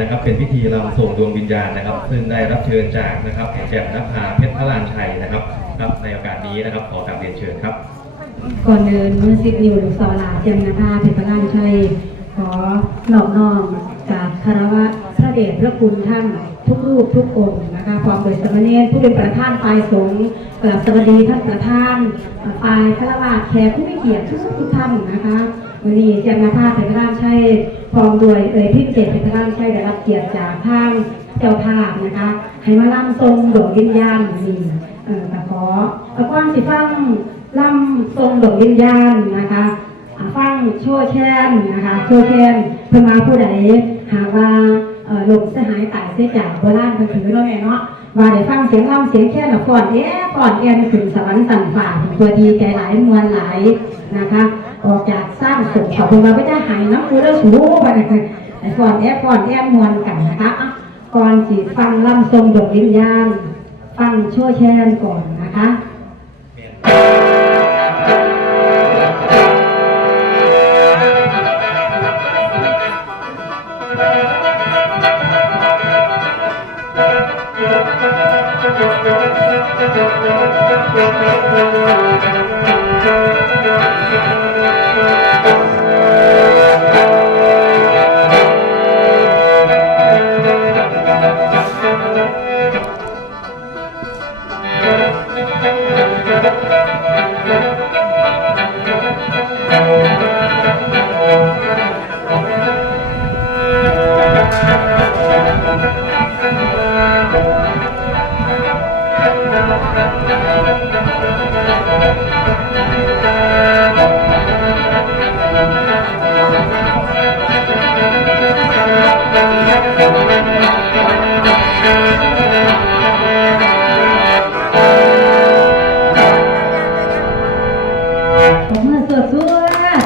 นะครับเป็นพิธีรำส่งดวงวิญญาณนะครับซึ่งได้รับเชิญจากนะครับแจ่มนภาเพชรพระลานชัยนะครับในโอกาสนี้นะครับขอกราบเรียนเชิญครับก่อนเดินมือซิดนิวหรือสอลาแจ่มนภาเพชรพระลานชัยขอหนอบน้อมจากคารวะพระเดชพระคุณท่านทุกรูปทุกองค์นะคะพร้อมโดยสมณเณรผู้เป็นประธานฝ่ายสงฆ์กราบสวัสดีท่านประธานฝ่ายคารวะแขกผู้มีเกียรติทุกท่านนะคะวันนี้แจ่มนภาเพชรพระลานชัยพร้อมโดยพิมพ์เจ็ดเพชรพระลานชัยได้รับเกียรติจากทางเจ้าภาพนะคะให้มาล่ำทรงดวงวิญญาณนี่ขอความสิฟังล่ำทรงดวงวิญญาณนะคะฟังโชว์แช่นนะคะโชว์แช่นเพื่อมาผู้ใดหากว่าหลงเสียหายตายเสียจากโบราณคนถือเนาะแม่เนาะว่าได้ฟังเสียงล่ำเสียงแค่หนักก่อนก่อนแอนขึ้นสวรรค์สั่นฝ่าตัวดีใจหลายมวลหลายนะคะออกจากสร้างสุขขอบคุณมาไม่ได้หายน้ำมือแล้วสูบไปเลยแต่ก่อนแอนมวลกันนะคะก่อนสิฟังล่ำทรงดวงวิญญาณฟังโชว์แช่นก่อนนะคะ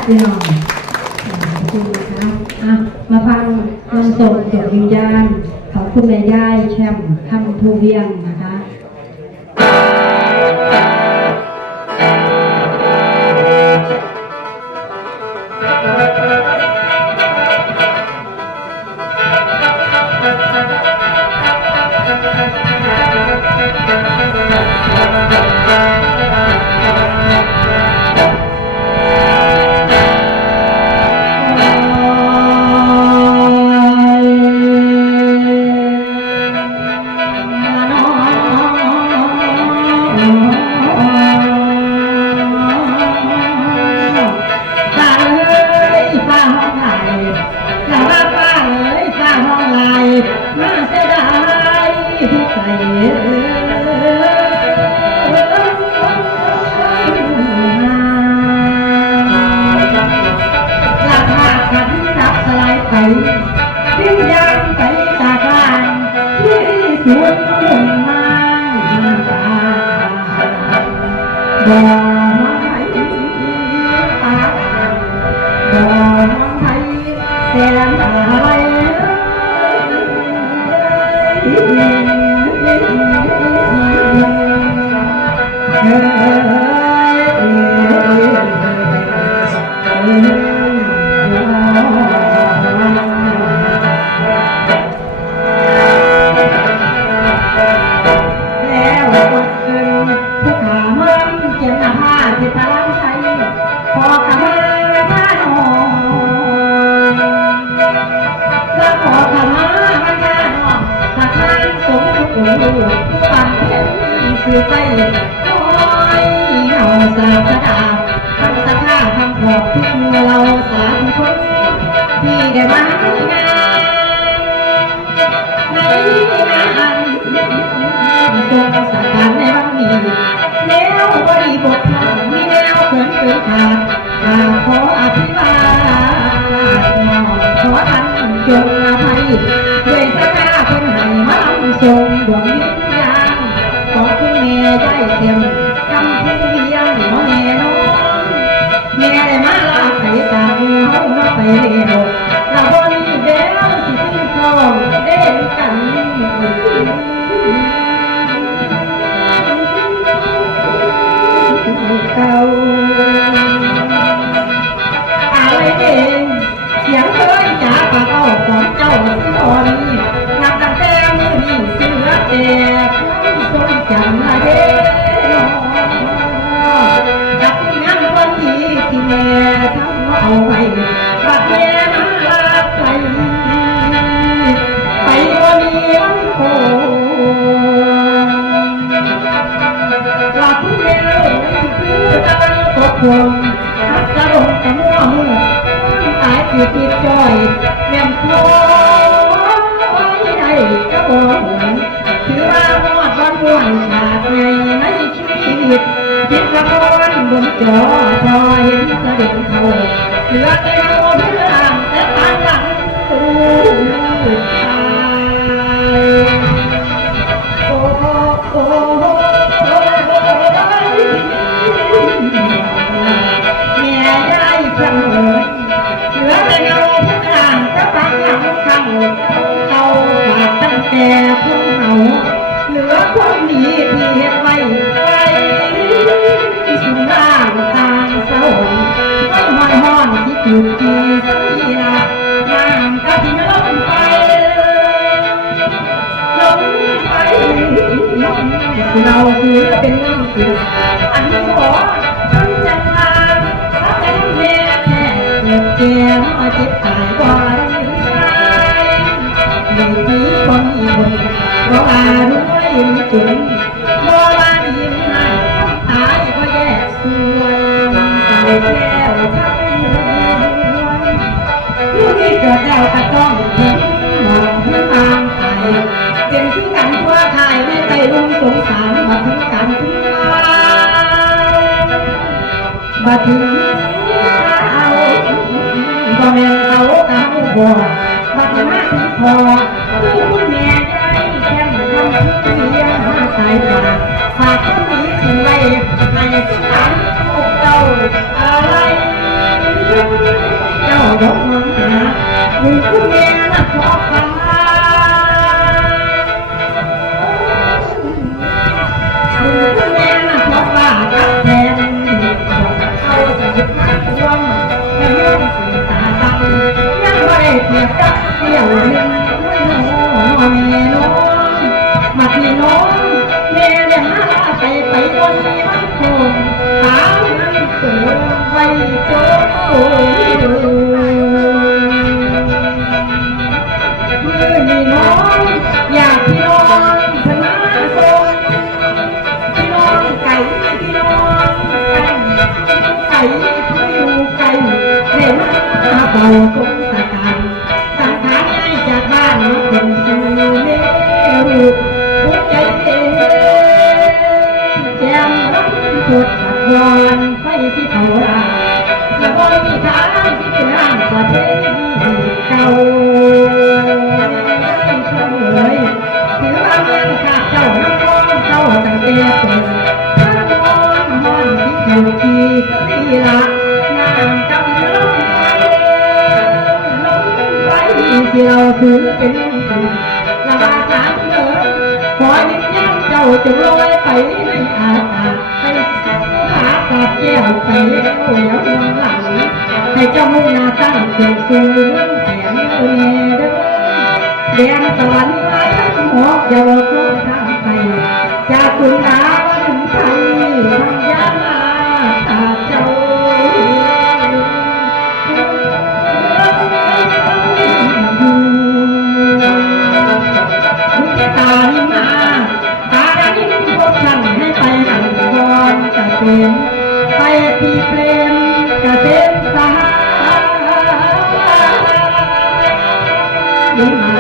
พี่น้องขอบคุณนะคะมาฟังลงส่งดวงวิญญาณของคุณแม่ย่ายแชมป์คำทูเวียงนะคะวิญญาณไปจากบ้านที่สวนมุ่งมาบ่ไทยตาบ่ไทยแสนอะไรคือใจคอยเฮาสาธดาทำสภาพทำขอบทุกเมื่อเราสาธุชนที่ได้มาในงานทรงสการในวันนี้แนวบริบทมีแนวเกินขาดขออภิวาขอท่านจงอภัยด้วยสกาเป็นให้มาทรงดวงวิญญาณของคุณแม่ได้เทียมคำพูดเวียงหมอแน่นอนแม่ได้มาลาไข่ตาเฮามาไปเรียนเราบ่มีแววสิขึ้นคลองเด่นกันเก่า พวงทับกระดงกับหัวมือตายคือติดจอยแม่มโค้ยได้กระบอกหวนถือว่ามอดบอลม่วนฉากในชีวิตจิตละครบนจอพอเห็นเสด็จเขาเหลือแต่เงาเรื่องแต่ทางหลังรู้ทางโอ้โอ้แม่ได้เสมอเหลือแต่เงาเรื่องแต่ทางหลังเขาฝากตั้งแต่คนเขาเหลือคนดีที่เห็นไว้สุนร่างทางสวรรค์ต้นห้อนที่จุดที่สีนาน้ำกะทิลงไปเราคือเป็นเรื่องจริงอันนี้ขอทั้งจังหวะทั้งเป็นแม่แค่เจ็บมาเจ็บตายก่อนชายมีที่คนอีกคนเพราะว่ารู้ว่าอยู่จุดเพราะว่ายิ้มให้ตายก็แยกส่วนใส่แก้วทั้งลูกที่เกิดแล้วก็ต้องทิ้งหวังทางไทยเป็นที่กันทั่วไทยไม่ใจลงสงสารมาถึงกันทุกมาถึงเอาบ่แม่เขาเอาบ่มาถึงมาถึงพอผู้แม่ได้แค่ทำทุกเรื่องหาสายตาฝากคนนี้ถึงไว้ให้สุขสันต์ลูกเจ้าอะไรเจ้าดอกมังหาอยู่ผู้แม่นักขอฟังผู้แม่นักขอว่ากับแทนเอาแต่ยึดมั่นรวมแล้วย่อมสีตาดำยังไม่เพียบกับเที่ยวเรื่องแม่น้องมาที่น้องแม่เลี้ยงหาไปบนนี้มันคงหาเงินตัวไว้โจ้นี่น้องอยากพี่น้องพนาทรงพี่น้องไก่พี่น้องไก่ผู้อยู่ไก่เห็นมาเบาสงสารสังขารให้จากบ้านมาเป็นสู่เลี้ยวหัวใจเองแจ่มรักปวดขัดวอนไฟที่เผาราและบนที่ทางที่เป็นร่างประเทศเก่าเลยถือว่าเงินขาดเจ้าน้ำร้อนเจ้าตั้งแต่เปิดน้ำร้อนร้อนที่เกี่ยวกีสีละน้ำกับลมไปที่เราถือเป็นสิ่งละบาทางเดินขอยิ้มแย้มเจ้าจงลอยไปในอากาศไปขาตาแก้วไปแล้วเดี๋ยวมองหลังให้เจ้ามุ่งหน้าตั้งเกิดสู่เรื่องแสนเดินเรียนสวรรค์มาทั้งหมดอย่าบอกว่าทางไปจากคุณตาถึงไทยทำยามาตาเจ้าตานิ่มมาตานิ่มพบฉันให้ไปหันวอนจะเป็นไปที่เพลงจะเป็นสาดีมา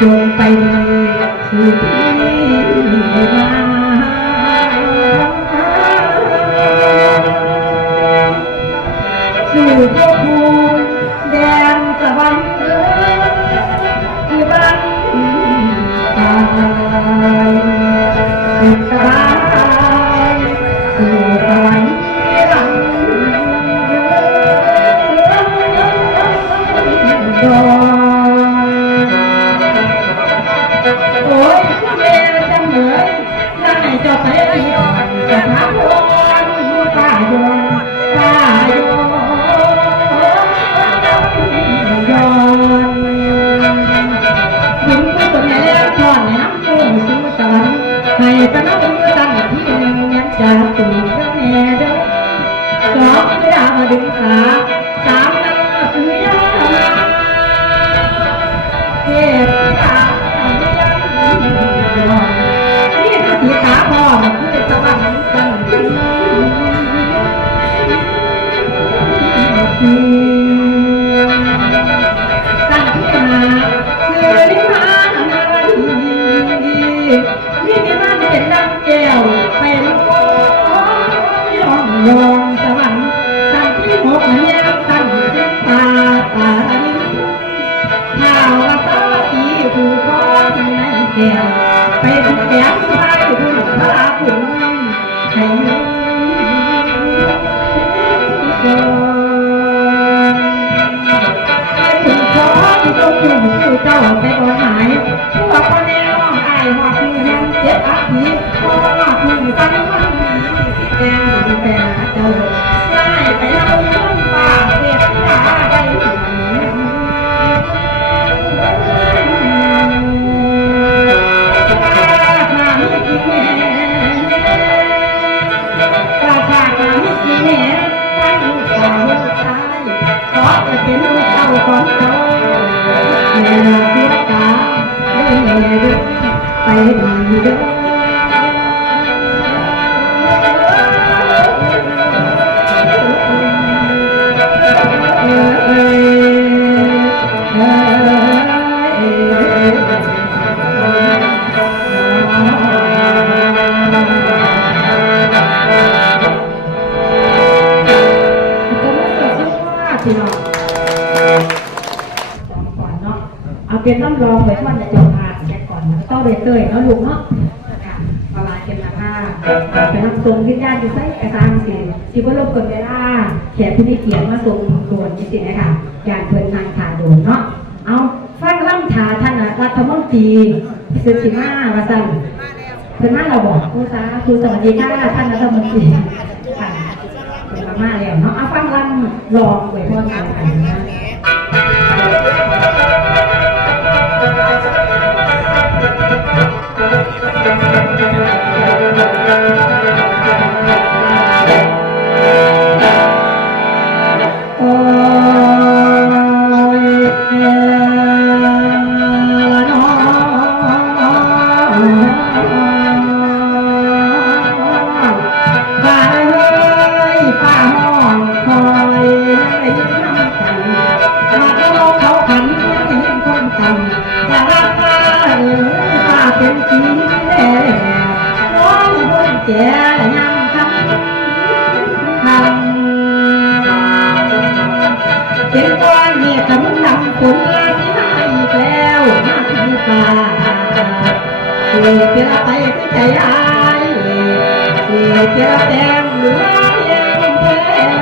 จงไปสู่ที่มาสู่ภพภูมิแดนสวรรค์ที่บ้านตายสุขสบายสู่สวรรค์หลังดอนโอ้ยแม่จำเหนื่อยได้เจ้าไปจะทักวอนป้าโยนป้าโยนยิ้มผู้คนแม่ทอดน้ำสู้สู่สวรรค์ให้เป็นน้องตั้งที่หนึ่งยันจะตู่แม่เด้อสองคือดาวมาดึงขาสามนั่งซื้อยาเทพดาว ในแก้วไปถึงแก้วพายบุญพระคุณให้คุณขอที่ต้องอยู่ผู้เจ้าไปบ่หายผู้ว่าพ่อแม่น้องอายหอบมือยังเจ็บอักผีพ่อมือตั้งมันมีสิแดงแต่เจ้าได้ไปเอาเงินฝากเรียกหาได้เป็นลูกเต้าของเจ้าแม่เสียตาไปดีเด้อเอาเป็นน้ำรองไปทอดในจอพาแกก่อนนะต้องไปเตยแล้วลุงเนาะปลาเก็บผ้าเป็นน้ำทรงที่ญาติอยู่ใส่กระซังสิที่ว่าลบกันเวลาแขกที่ได้เกียรติมาทรงโดนจริงๆนะคะการเพิ่นนางขาโดนเนาะเอาฟังล่ำถาท่านรัฐมนตรีสุชิมาว่าสั่งเพิ่นมาเราบอกครูสวัสดีค่ะท่านรัฐมนตรีค่ะเป็นมาแล้วเนาะเอาฟังล่ำรองไว้พ่อกันนะเป็นก้อนเมฆกำลังฝนที่มาอีกแล้วมาถึงฟ้าเสียเจ้าไปใจอ้ายเสียเจ้าแดงเหลือเพียงแค่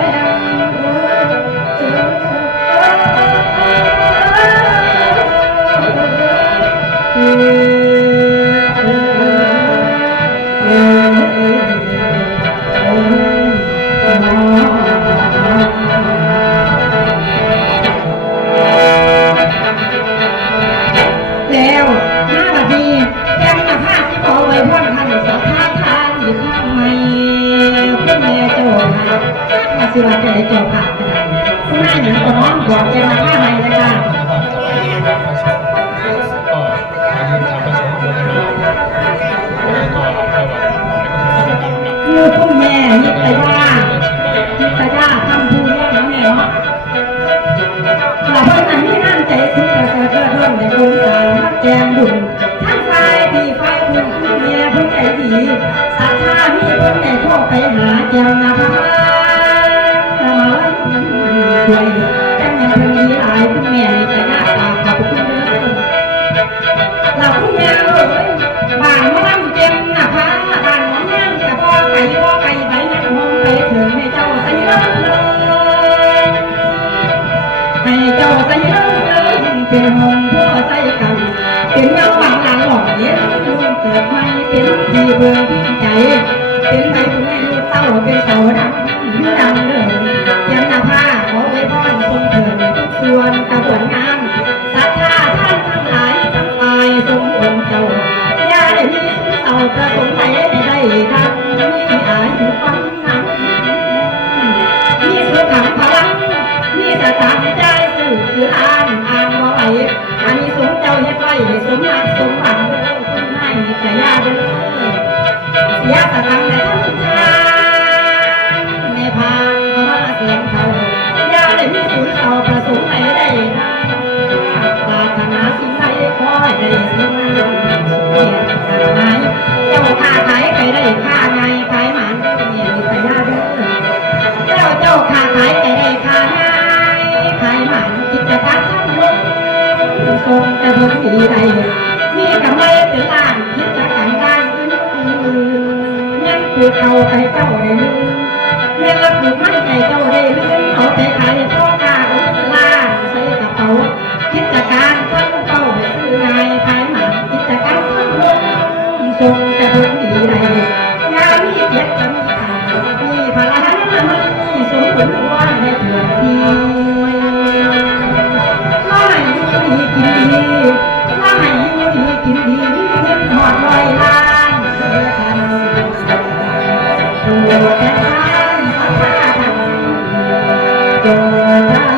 สิว่าจะได้จบผ่านกันคุณแม่หนูก็น้องบอกจะมาฆ่าใหม่เลยค่ะมือคุณแม่ยิบไปว่าทำพูดว่าน้องแม่เนาะเราเพิ่งนั้นที่นั่งใจทุกข์แต่เพิ่มในคุณสารทักแจงบุญทั้งไฟที่ไฟคุณคุณแม่ผู้ใจดีศรัทธามีคนในโทษไปหาแจงนะพะด้วยจังยังเป็นมีหลายคุณแม่จะหน้าตาขอบคุณเราคุณแม่เลยบ้านน้องเต็มหน้าผาบ้านน้องแม่แต่พ่อไก่ใบนักมองไปถึงให้เจ้าใส่เลิศเลยให้เจ้าใส่เลิศเลยเป็นห้องพ่อใส่กันเป็นเงาหวังหลังหลอกเย็นลุงเกิดไม่เป็นที่เบื่อใจเป็นใบคุณแม่ลูกเต้าเป็นเต่าดำเลยยังหน้าผาขอไว้พ่อคงเถิดทุกส่วนกระบวนงานศรัทธาท่านทั้งหลายทั้งตายทรงองค์เจ้าอย่าได้มีเต่าประสงค์ใดได้ทำมีอายุฟังนั้นมีสุขังพลังมีสตางค์ใจสื่ออ่านว่าไหวอันนี้สมเจ้าเฮ็ดไว้สมรักสมหวังคุณให้แต่ยาเด้อเสียสตางค์ในทั้งทางในพานเสียงเขาอย่าได้มีสุนเอาประสงค์ไหนได้ปรารถนาสิ่งใดขอให้ได้สิ่งนั้นเจ้าค้าขายไปได้ค้าไงขายหมันเนี่ยมีแต่ยาเด้อเจ้าค้าขายไปได้ค้าไงขายหมันกิจการทั้งโลกทรงแต่ผลดีใดมีกำ เป็นล้านคิดจากการบ้านเงี้ยปลูกเอาไปเจ้าได้ลืมเงี้ยปลูกไม่ใจเจ้าได้ลืมเอาไปขายพ่อข้าเอาล้านใส่กระเป๋าคิดจากการตั้งเป้าคือนายขายหมาคิดจากการตั้งลงส่งแต่ผลดีใดงานนี้เจ็บกันมีพลังมีสมผลว่าให้เกิดทีน้อยดีกินดีน้อยดีกินดีมีเงินหอดลอยล้านเกิดทันตัวแต่ทานพัฒนาทันตัวทัน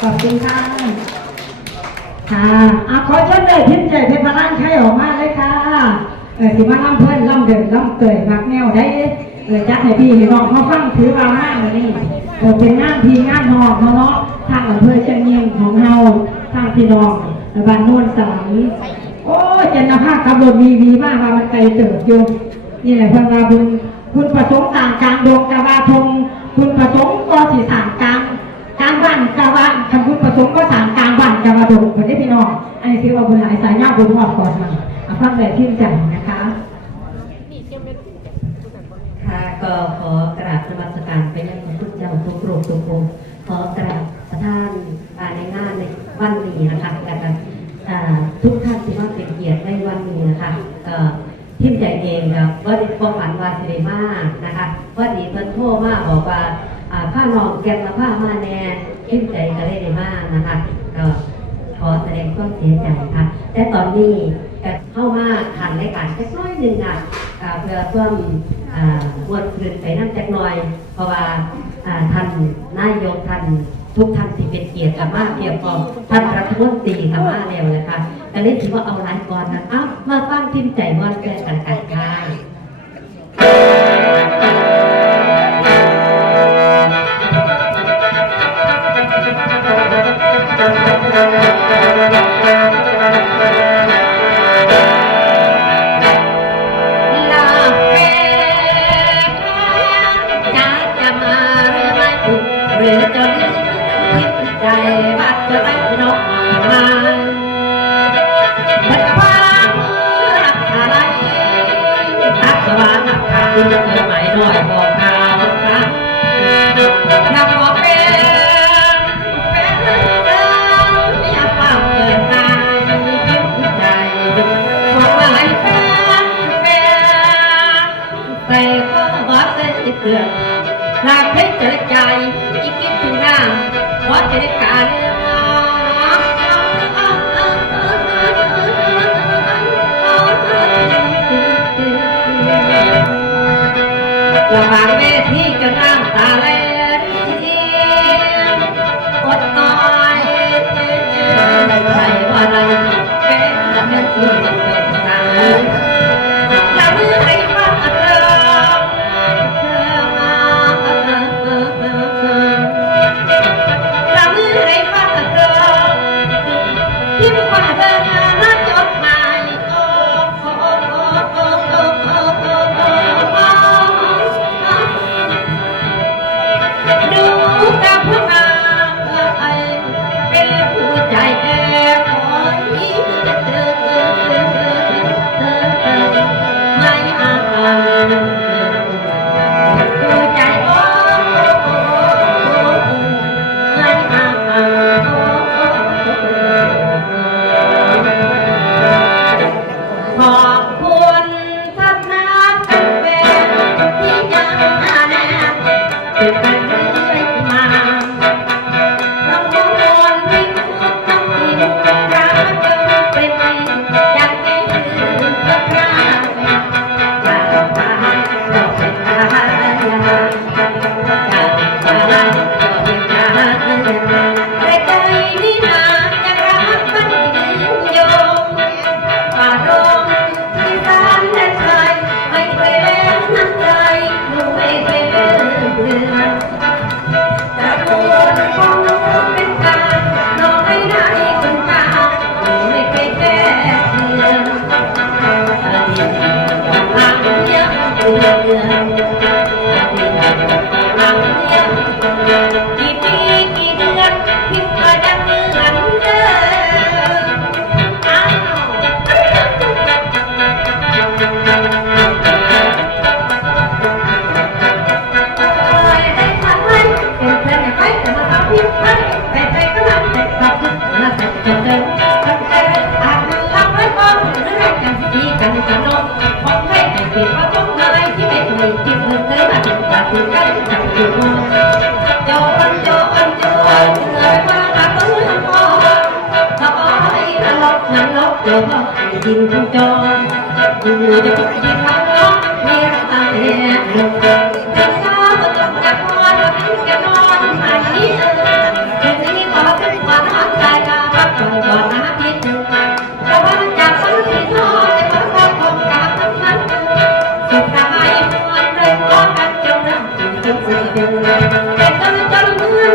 ขอบคุณค่ะขอเชิญเลยพิมพ์ใจเพชรพลังชัยออกมาเลยค่ะสิมาล่ำเพื่อนล่ำเดินล่ำเตยมักแนวได้จัดให้พี่ให้น้องเขาฟังถือว่างานนี้เป็นงานพี่งานนอกเนาะทางอำเภอเชียงยืนของเราทางพี่น้องบ้านโน่นสามโอ้เจนภาพขับรถวีมากว่ามันไกลเติบอยู่นี่แหละพระราบุญคุณประสงค์ต่างกลางดงกะวาทงคุณประสงค์ก็สีสางกลางบ้านกะวาคำคุณประสงค์ก็สางกลางบ้านกะวาดงคนที่พี่น้องอันนี้ถือว่าบุญหลายสายยากบุญหอดก่อนมาฟังแบบที่ใจนะคะค่ะก็ขอกราบนมัสการไปยังพระพุทธเจ้าทุกโลกทุกองค์ขอกราบประท่านในงานในวันนี้นะคะและกันทุกท่านที่มาเป็นเกียรติในวันนี้นะคะพิมพ์ใจเองว่า บ่ฝันว่าสิได้มานะคะพอดีเพิ่นโทรมาบอกว่าผ้าน้องแกงมาผ้ามาแน่คิดใจก็เลยได้มานะคะก็ขอแสดงความเสียใจค่ะแต่ตอนนี้ก็เข้ามาทันรายการจักน้อยหนึ่งเพื่อเพิ่มมวลคืนไปนั่งจักหน่อย เพราะว่าท่านนายกท่านทุกท่านที่เป็นเกียรติกับมาเกี่ยวกับท่านรัฐมนตรีกับมาแล้วนะคะก็เลยคิดว่าเอาหลายก่อนนะมาฟังทิมใจมอนแก่กันกันค่ะหรือจนคิดใจว่าจะได้น้องมาบัดความรักอะไรทักว่านักการเมืองใหม่น้อยบอกข่าวครับนักบอกเป็นอยากฟังเกินตายคิดใจบอกว่าไอ้แฟนใส่ข้อบอกเส้นเตือนลาเพชรเจอใจอีกคิดถึงหน้าเพราะจะได้การระหว่างเวทีจะน้ำตาไหลอดตายใครว่าอะไรเป็นเรื่องที่เป็นทางจะไม่ให้ฟังอะไรที่บอกว่าเธอน่าจดหมายดูกับพวกนางเป็นผู้ใจแอบคอยไม่อาการผู้ใจไม่อาการขอบคุณท่านนักเป็นที่ยังแน่เป็นกันเรื่อยมาน้องมนต์วิ่งทุกทั้งทีรักเธอเป็นยังไม่ลืมพระพระจากไปก็เป็นตาจากไปก็เป็นตาแต่ใจนี่นายังรักมันยืนยงอารมณ์ที่สานและใจไม่เคยเล่นน้ำใจหนูไม่เคยเลื่อนแต่บุญของหนูเป็นการน้องไม่ได้คนกลางหนูไม่เคยแก้เตือนอดีตยังหลังยังเตือนอดีตยังหลังยังกี่ปีกี่เดือนพิมพ์ก็ยังเหมือนเดิมยิงทุกจออยู่จะยิงทั้งล้อมีรักตาแดงลงเป็นเช้าก็ต้องจะพอจะเป็นจะนอนหายเป็นนี้ขอขึ้นมาน้ำใจกาพักผ่อนก่อนนะพิษเพราะว่าจากฝันที่ทอจะมาเข้าของกาทั้งนั้นสุดท้ายมันได้ขอกันจงรักจงเสียเดียวแต่จนจนเมื่อ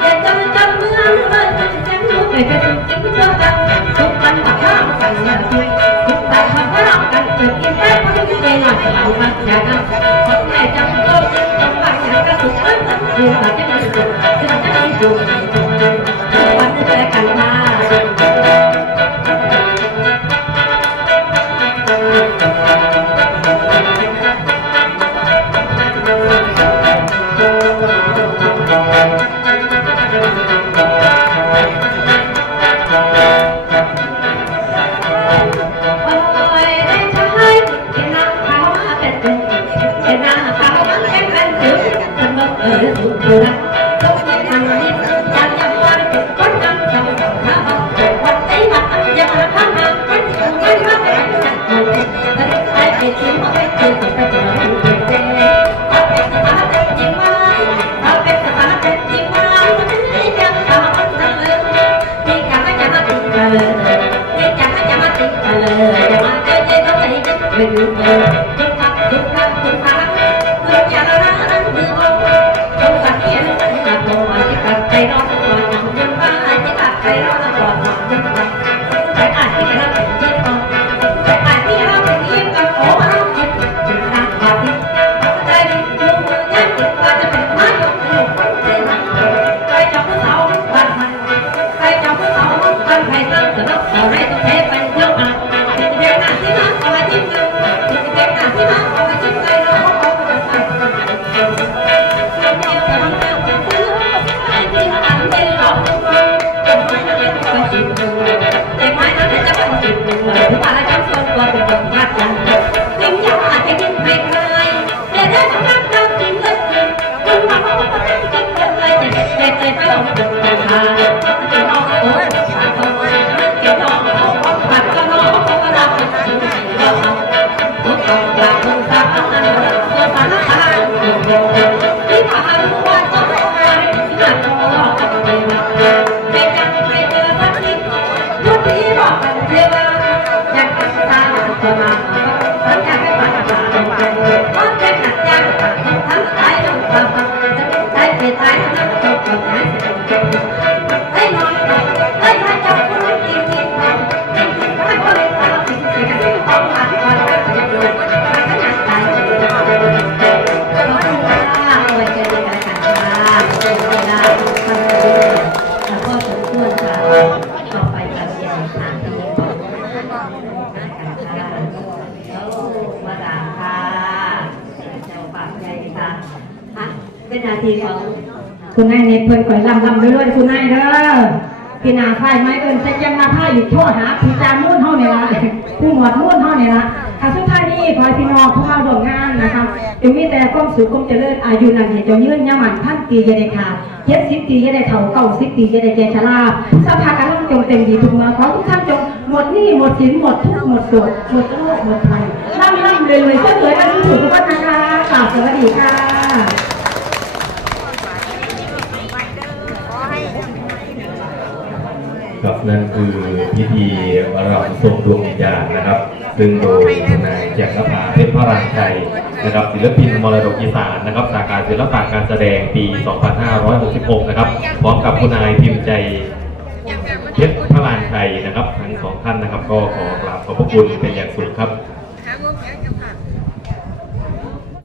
แต่จนจนเมื่อเลยจะรู้ไปเป็นจริงเท่ากันทุกวันว่าข้าวกันเนี่ยทุกแต่พอเรากันเกิดกินได้เพราะที่ใจหน่อยเราบัดอย่างนั้นคนแม่จำตัวจำบัดอย่างกระสุนเอิ้นดูแต่จะไม่ดูจะไม่ดูวันนี้จะกันมาโอ้ยได้ใช้ที่นำเขา สุขรักทุกอย่างมันนี่ยังยังวันวันยังจำต้องหาวันใจมันยังมาทำงานวันที่ไม่มาแต่จัดเอาแต่ไอ้ที่มาไม่เคยต้องไปเจอเป็นเจ้เอาเป็นสถานะจริงไหมเอาเป็นสถานะจริงไหมมันไม่ยังทำมันเลยนี่จะไม่จะมาติดกันเลยนี่จะไม่จะมาติดกันเลยจะมาเจอเจอเขาใจกันไม่รู้เลยทุกครั้งทุกครั้งทุกครั้งทุกอย่างนั้นคือว่าทุกครั้งที่เราจะมาตัวที่ตัดใจร้อนก่อนยังว่าที่ตัดใจร้อนก่อนยังว่าแต่อาจที่เราเป็นเจ็บก่อนแต่อาจที่เราเป็นเยี่ยมกับโอ้เราเจ็บถึงทางความที่ใจดีดูมือแย่ติดว่าจะเป็นไม้ยกมือคนเดินใครจับผู้สาววันมันใครจับผู้สาววันใครตั้งแต่รับสาวให้ตัวเทไปเที่ยวมาเด็กหน้าที่มาเอาไว้จิ้มกันเด็กหน้าที่มาเอาไว้จิ้มใจเราเขาไปใส่ที่อันเป็นหลอกเป็นไม้นั่นเป็นคนจิตเป็นไม้นั่นเป็นจะเป็นจิตถึงว่าเราจะส่งตัวเป็นคนยากจังยิ่งยากอาจจะยิ่งไม่คลายแต่ถ้าต้องรักเราจริงเลยคุณมาเขาก็ต้องจริงเลยแต่ใจไปเอาเป็นคนทางจะน้องโอ้ยสาวเขาจะน้องเขาผัดก็น้องเขาก็รักกันจริงเราทำทุกคนรักคนรักกันตัวสารตาที่ผ่านว่าจะไม่ได้ที่หนักคอกับเทวาแต่ยังไม่เจอสักทีทุกทีบอกกันเทวาอยากจะตามตัวมาฉันอยากให้มาตามไปเพราะเป็นหนักยากทั้งตายทั้งความจะตายไปตายทั้งจบกับนั้นให้นอนให้พระเจ้าคุณจริงจริงจริงจริงให้คนเลยตามจริงจริงให้ของผ่านก่อนแล้วจะอยู่ให้ขนาดตายจะอยู่ขอบคุณค่ะไว้เจอกันค่ะเป็นเวลาทำงานแล้วก็สมควรค่ะต่อไปการเรียนทางที่ของแล้วมาดามค่ะเจ้าปากใจค่ะเป็นนาทีของ คุณนายเน็ตเพิ่นก่อยลำด้วยคุณนายเด้อพี่นาไฟไม้เอิญจะยังมาผ้าอยู่โทษหาพี่จามุ่นเฮาเนี่ยละผู้หมวดมุ่นเฮาเนี่ยละค่ะสุดท้ายนี้ขอพี่น้องผู้มาร่วมงานนะคะจะมีแต่ความสุขความเจริญอายุนันเนี่ยจะยืนยามันพันปีจะได้ขาด70 ปีจะได้เฒ่า90 ปีจะได้แก่ชราสภาพการจงเต็มดีทุกเมื่อขอทุกท่านจงหมดหนี้หมดสินหมดทุกข์หมดโศกหมดโรคหมดภัยร่ำรวยเฉยๆกันทุกทุกคนนะคะกราบสวัสดีค่ะ ครับนั่นคือพิธีรำส่งดวงวิญญาณนะครับ ซึ่งโดยคุณนายแจ่มนภาเพชรพระรามชัยนะครับศิลปินมรดกอีสานนะครับสาขาศิลปะการแสดงปี 2566 นะครับพร้อมกับคุณนายพิมพ์ใจเพชรพระรามชัยนะครับทั้งสองท่านนะครับก็ขอกราบขอบพระคุณเป็นอย่างสูงครับ